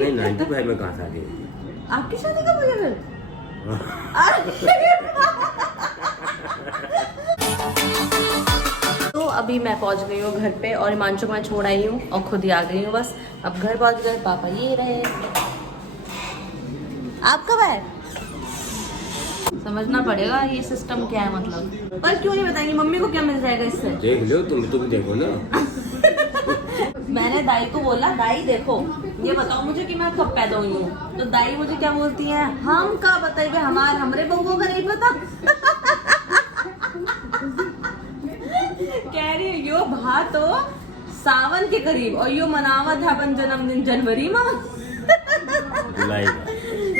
नहीं 95 में कहाँ शादी हुई? आपकी शादी कब हुई है फिर? तो अभी मैं पहुंच गई हूँ घर पे और हिमांशु को मैं छोड़ आई हूँ और खुद ही आ गई हूँ बस। अब घर पहुंच गए, पापा ये रहे। आप कब आए? समझना पड़ेगा ये सिस्टम क्या है मतलब। पर क्यों नहीं बताएंगे मम्मी को क्या मिल जाएगा इससे? देख लो तुम भी देखो ना। मैंने दाई को बोला, दाई देखो ये बताओ मुझे कि मैं कब पैदा हुई हूँ। तो दाई मुझे क्या बोलती है, हम का बताइए हमरे बउओं का नहीं पता। कह रही है यो भा तो सावन के करीब और यो मनावा था अपन जन्मदिन जनवरी में।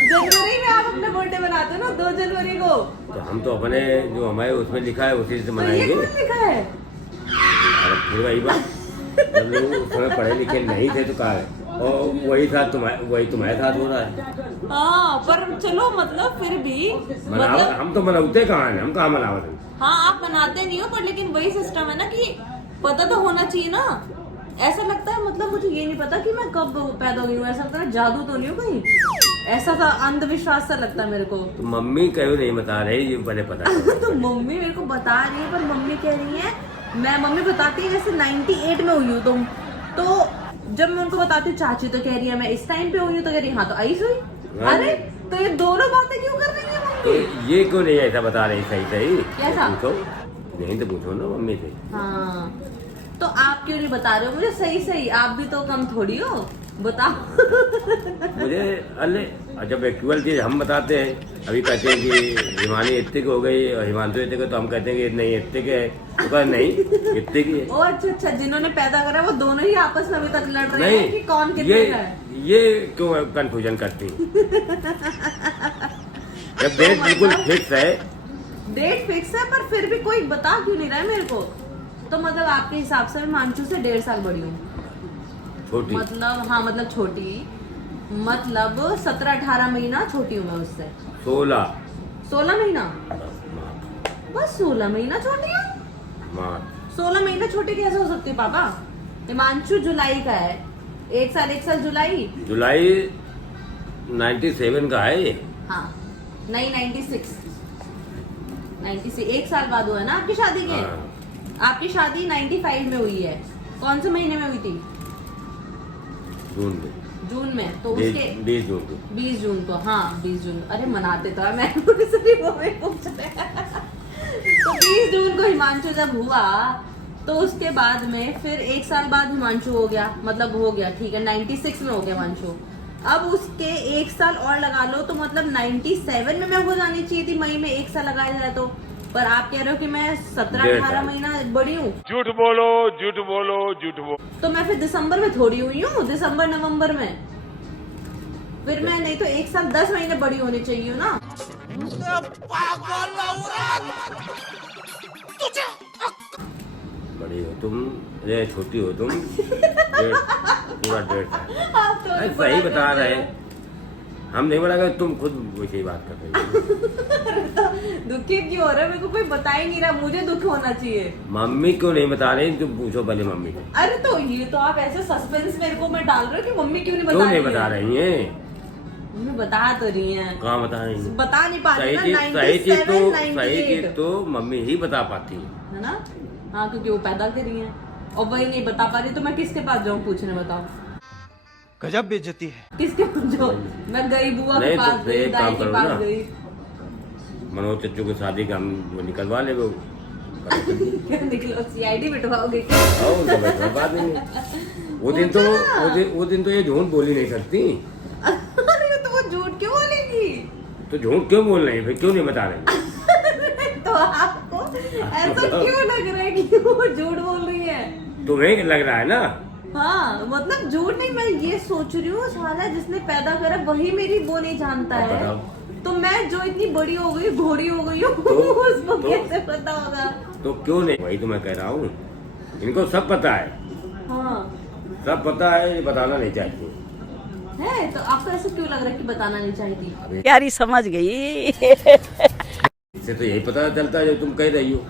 जनवरी में आप अपने बर्थडे बनाते हो ना 2 जनवरी को। तो हम तो अपने जो हमारे उसमें लिखा है उसी से मनाएंगे। तो ये कौन लिखा है? अरे फिर वही बात, जब लोग उस समय पढ़े लिखे नहीं थे तो कहा है, और वही तुम्हारे साथ हो रहा है। हाँ पर चलो मतलब फिर भी मतलब हम तो मनाते कहाँ हैं, हम कहाँ मनावत हैं। हाँ आप बनाते नहीं हो पर लेकिन वही सिस्टम है ना कि पता तो होना चाहिए ना। ऐसा लगता है मतलब मुझे ये नहीं पता कि मैं कब पैदा हुई हूँ। ऐसा लगता है जादू तो नहीं हो कहीं, ऐसा था अंधविश्वास सा लगता है मेरे को। तो मम्मी क्यों नहीं बता रही, ये पहले पता तो मम्मी मेरे को बता रही है पर मम्मी कह रही है, मम्मी बताती है जैसे 98 में हुई हूँ तुम। तो जब मैं उनको बताती हूँ चाची तो कह रही है मैं इस टाइम पे हुई हूँ, तो कह रही हाँ तो आइस हुई। अरे तो ये दोनों बातें क्यों कर रही है मम्मी? तो ये क्यों नहीं ऐसा बता रही सही कैसा? पूछो नहीं तो पूछो ना मम्मी से। हाँ तो आप क्यों नहीं बता रहे हो मुझे सही? आप भी तो कम थोड़ी हो, बताओ। मुझे अरे जब एक्चुअल चीज हम बताते हैं, अभी कहते हैं कि हिमानी इतने की हो गई और हिमांशु इतने के, तो हम कहते हैं कि नहीं इतने के है, तो कहा नहीं इतने की है। ओ अच्छा जिन्होंने पैदा करा वो दोनों ही आपस में अभी तक लड़ रहे हैं कि कौन कितने का है। ये क्यों कंफ्यूजन करती है? जब डेट बिल्कुल फिक्स है। डेट फिक्स है पर फिर भी कोई बता क्यों नहीं रहा है मेरे को। तो मतलब आपके हिसाब से मैं मांचू से 1.5 साल बड़ी हूँ। छोटी मतलब हाँ मतलब छोटी, मतलब 17-18 महीना छोटी हूँ मैं उससे। 16 महीना, बस 16 महीना छोटी हूँ। 16 महीना छोटी कैसे हो सकती है पापा? हिमांशु जुलाई का है, 1 साल जुलाई 97 का है ये। हाँ नहीं 96 1 साल बाद हुआ है ना आपकी शादी के। हाँ। आपकी शादी 95 में हुई है। कौन से महीने में हुई थी? जून में। तो उसके 20 जून को। हाँ 20 जून। अरे मनाते तो है मैं तो 20 जून को हिमांशु जब हुआ तो उसके बाद में फिर 1 साल बाद हिमांशु हो गया, मतलब हो गया ठीक है 96 में हो गया हिमांशु। अब उसके 1 साल और लगा लो तो मतलब 97 में मैं हो जानी चाहिए थी मई में 1 साल लगाया जाए तो। पर आप कह रहे हो कि मैं 17-18 महीना बड़ी हूँ। झूठ बोलो। तो मैं फिर दिसंबर में थोड़ी हुई हूँ, दिसंबर नवंबर में। फिर मैं नहीं तो 1 साल 10 महीने बड़ी होनी चाहिए ना। बड़ी हो तुम, ये छोटी हो तुम। पूरा 1.5 साल। सही बता रहे हैं हम, नहीं बता रहे, तुम खुद वैसी बात कर रही हो। दुखी क्यों हो रहा है? मेरे को कोई बता ही नहीं रहा, मुझे दुख होना चाहिए। मम्मी क्यों नहीं बता रही? तुम पूछो पहले मम्मी को। अरे तो ये तो आप ऐसे सस्पेंस मेरे को मैं डाल रहे हो कि मम्मी क्यों नहीं बता रही है? मम्मी बता तो रही है। कहाँ बता रही है? बता नहीं पा रही ना। सही चीज तो मम्मी ही बता पाती है ना। हाँ क्योंकि वो पैदा कर रही है और वही नहीं बता पा रही तो मैं किसके पास जाऊँ पूछने? बताओ गजब बेइज्जती है। किसके पास जाऊँ? मैं गई बुआ के पास गई, दाई के पास गई। मनोज चच्चू की शादी का हम वो निकलवा ले। निकलो CID बिठवाओगे? वो दिन तो ये झूठ बोल ही नहीं सकती। तो वो झूठ क्यों बोलेगी? तो झूठ क्यों बोल रही है? क्यों नहीं बता रही? तो आपको ऐसा क्यों लग रहा है कि वो झूठ बोल रही है? तुम्हें लग रहा है ना। हाँ मतलब झूठ नहीं, मैं ये सोच रही हूँ साला जिसने पैदा करा वही मेरी वो नहीं जानता है, तो मैं जो इतनी बड़ी हो गई घोड़ी हो गई हूँ उसको कैसे पता होगा? तो क्यों नहीं? वही तो मैं कह रहा हूँ, इनको सब पता है। हाँ सब पता है, ये बताना नहीं चाहती है। तो आपको ऐसा क्यों लग रहा है कि बताना नहीं चाहती? यारी समझ गई। इससे तो यही पता चलता है जो तुम कह रही हो।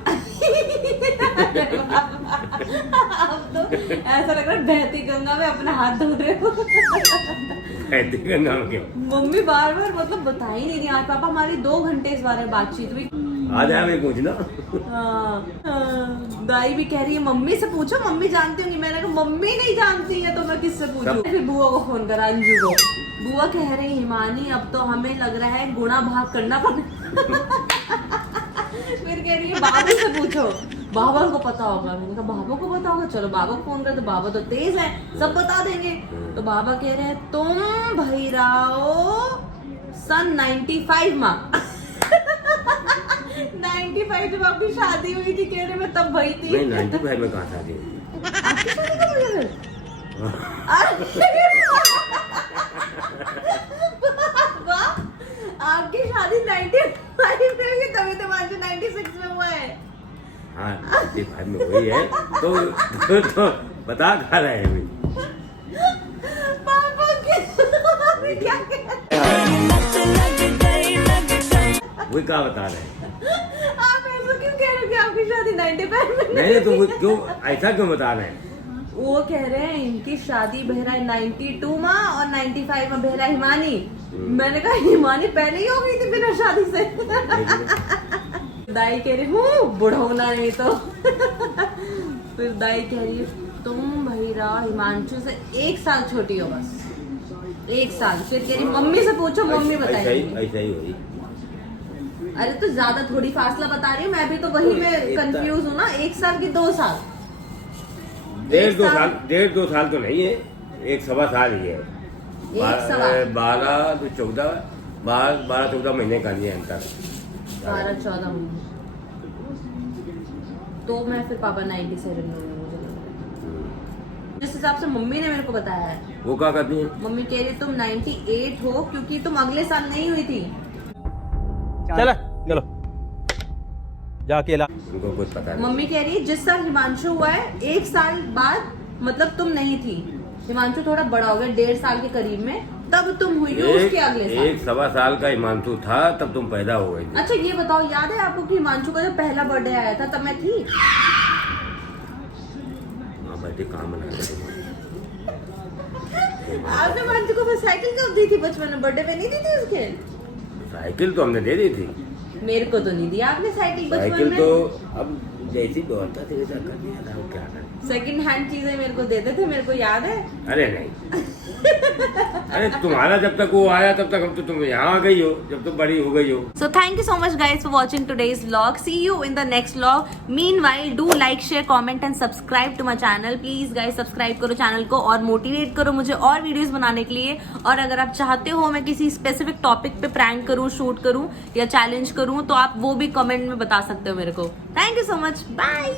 अब तो ऐसा लग रहा है बहती गंगा में अपना हाथ धो रहे हो। कहते हैं नाम के मम्मी बार बार मतलब बता ही नहीं रही। आज पापा हमारी 2 घंटे इस बारे में बातचीत हुई। आज हमें पूछना। दाई भी कह रही है मम्मी से पूछो, मम्मी जानती होंगी। मैंने कहा मम्मी नहीं जानती है तो मैं किससे पूछूं। फिर बुआ को फोन करा, अंजू को। बुआ कह रही हिमानी अब तो हमें लग रहा है गुणा भाग करना पड़ेगा। फिर कह रही है बाबू से पूछो, बाबा को पता होगा। मैंने कहा बाबा को पता होगा, चलो बाबा को फोन कर। तो बाबा तो तेज है, सब बता देंगे। तो बाबा कह रहे हैं तुम भैराओ सन 95 माँ 95 जब आपकी शादी हुई थी, कह रहे मैं तब भई थी। नहीं 95 में कहाँ शादी हुई? आपकी शादी कब हुई है? वाह, आपकी शादी 95 में हुई, तभी तो मानसी 96 में हुआ है। हाँ 95 में हुई है तो बता खा रहे हैं अभी। पापा क्या वही क्या बता रहे हैं? आप ऐसा क्यों कह रहे हो कि आपकी शादी 95 में नहीं तो वो क्यों ऐसा क्यों बता रहे हैं? वो कह रहे हैं इनकी शादी बहरा 92 में और 95 में बहरा हिमानी। मैंने कहा हिमानी पहले ही हो गई थी बिना शादी से। दाई कह रही हूँ बुढ़ौना नहीं तो। फिर दाई कह रही है तुम भैरा हिमांशु से 1 साल छोटी हो, बस 1 साल। फिर कह रही मम्मी से पूछो, मम्मी बताएगी। ऐसा ही हुई। अरे तो ज्यादा थोड़ी फासला बता रही हूँ मैं भी, तो वही मैं कंफ्यूज हूँ ना। 1 साल की 2 साल, 1.5-2 साल तो नहीं है, 1-1.25 साल ही है। 1 12 तो 14 महीने का नहीं है अंतर। 12-14 महीने। तो मैं फिर पापा 97 में हुए, मुझे लग रहा है जिस हिसाब से मम्मी ने मेरे को बताया है। वो क्या करती है? मम्मी कह रही तुम 98 हो क्योंकि तुम अगले साल नहीं हुई थी। चलो चलो जाके ला। उनको कुछ पता नहीं। मम्मी कह रही है जिस साल हिमांशु हुआ है 1 साल बाद मतलब तुम नहीं थी। हिमांशु थोड़ा बड़ा हो गया 1.5 साल के करीब में, तब तुम हुई हो उसके अगले साल। 1-1.25 साल का हिमांशु था तब तुम पैदा हो गई थी। अच्छा ये बताओ, याद है आपको कि हिमांशु का जो पहला बर्थडे आया था तब मैं थी? हाँ बैठे काम बना रहे। आपने हिमांशु को साइकिल कब दी थी? बचपन में बर्थडे पे नहीं दी थी उसके? साइकिल तो हमने दे दी थी। मेरे को तो नहीं दिया आपने साइकिल बचपन साइकिल में। तो अब जैसी दौड़ता थे वैसा कर दिया था, क्या करें। सेकंड हैंड चीजें मेरे को देते थे, मेरे को याद है। अरे नहीं। अरे तुम्हारा जब तक वो आया तब तक हम तो तुम यहाँ आ गई हो, जब तुम बड़ी हो गई हो। So thank you so much guys for watching today's vlog. See you in the next vlog. Meanwhile do like, share, comment and subscribe to my channel. Please guys subscribe करो चैनल को और मोटिवेट करो मुझे और videos बनाने के लिए। और अगर आप चाहते हो मैं किसी स्पेसिफिक टॉपिक पे प्रैंक करूँ, शूट करूँ या चैलेंज करूँ तो आप वो भी कमेंट में बता सकते हो मेरे को। Thank you so much. Bye.